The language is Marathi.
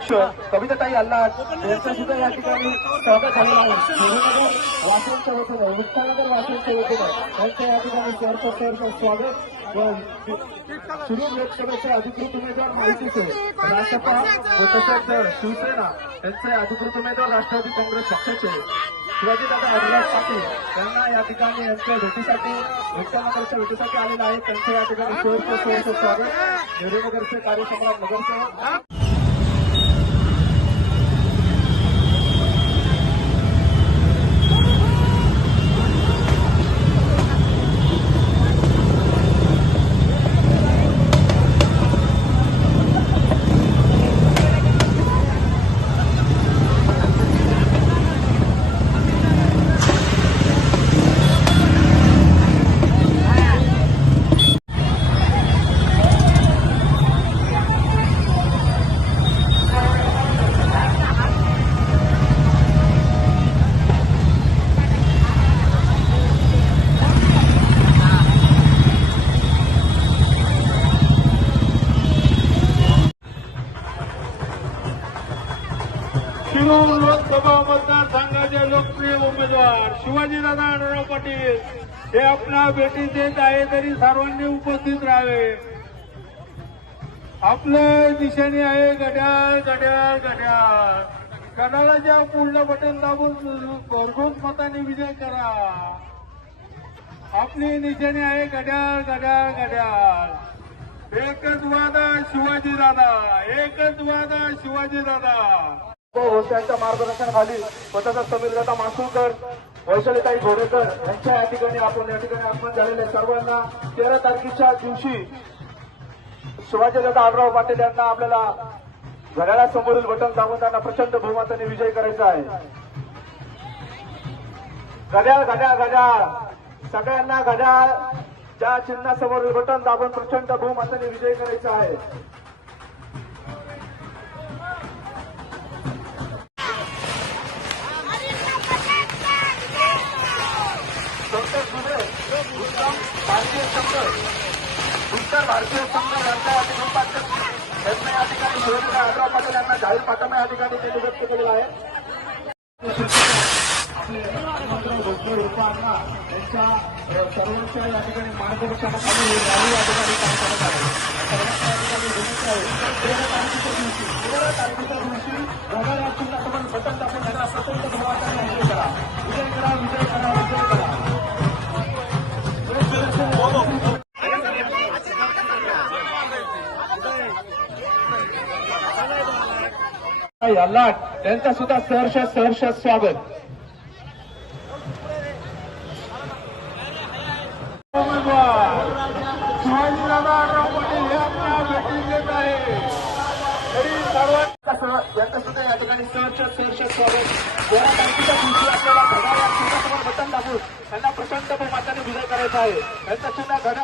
अध्यक्ष कविताताई अल्लाद यांचा सुद्धा या ठिकाणी सहभाग झालेला आहे. वाशिमच्या वतीनं विठ्ठलनगर वाशिमच्या वतीनं त्यांचं या ठिकाणी सहर्ष सहर्ष स्वागत. व शिरूर लोकसभेचे अधिकृत उमेदवार माहितीचे राष्ट्रपा व तसेच शिवसेना त्यांचे अधिकृत उमेदवार राष्ट्रवादी काँग्रेस पक्षाचे शिवाजीदादा हरिराज पाटील यांना या ठिकाणी यांच्या भेटीसाठी विठ्ठलनगरच्या भेटीसाठी आलेले आहेत. त्यांचं या ठिकाणी सहर्ष स्वागत. नेहरूनगरचे कार्यसम्राट नगरसेवक. शिरूर लोकसभा मतदारसंघाचे लोकप्रिय उमेदवार शिवाजीदादा आढळराव पाटील हे आपल्या भेटी देत आहे तरी सर्वांनी उपस्थित राहावे. आपलं दिशेने आहे घड्याळ घड्याळ घड्याळ. घड्याळाच्या पूर्ण बटन दाबून भरघोस मताने विजय करा. आपली निशाणी आहे घड्याळ घड्याळ घड्याळ. एकच वादा शिवाजी दादा एकच वादा शिवाजी दादा हो, हो, यांच्या मार्गदर्शनाखाली स्वतःचा समीरदादा मासुळकर वैशालीताई घोडेकर यांच्या या ठिकाणी आपण या ठिकाणी आगमन झालेले सर्वांना तेरा तारखेच्या दिवशी शिवाजीदादा आडराव पाटील यांना आपल्याला घड्याळासमोरील बटन दाबून त्यांना प्रचंड बहुमताने विजय करायचा आहे. घड्याळ घड्याळ घड्याळ. सगळ्यांना घड्याळ. ज्या चिन्हासमोरील बटन दाबून प्रचंड बहुमताने विजय करायचा आहे. भारतीय संघ यांचा या ठिकाणी त्यांना या ठिकाणी शिवाजी आढराव पाटील यांना जाहीर पाठिंबा या ठिकाणी त्यांनी व्यक्त केलेला आहे. यांच्या या ठिकाणी मार्गदर्शनाखाली रॅली या ठिकाणी काम करत आहे. सर्वांच्या या ठिकाणी आहे. तेरा तारखेच्या दिवशी तेरा तारखेच्या दिवशी या लाट त्यांचा सुद्धा सहर्ष सहर्ष स्वागत. आहे यांचं सुद्धा या ठिकाणी सहर्ष सहर्ष स्वागत तारखेच्या दिवशी आपल्याला घड्याळ बटन दाबून त्यांना प्रचंड बहुमताने विजय करायचा आहे. त्यांचा सुद्धा घड्याळ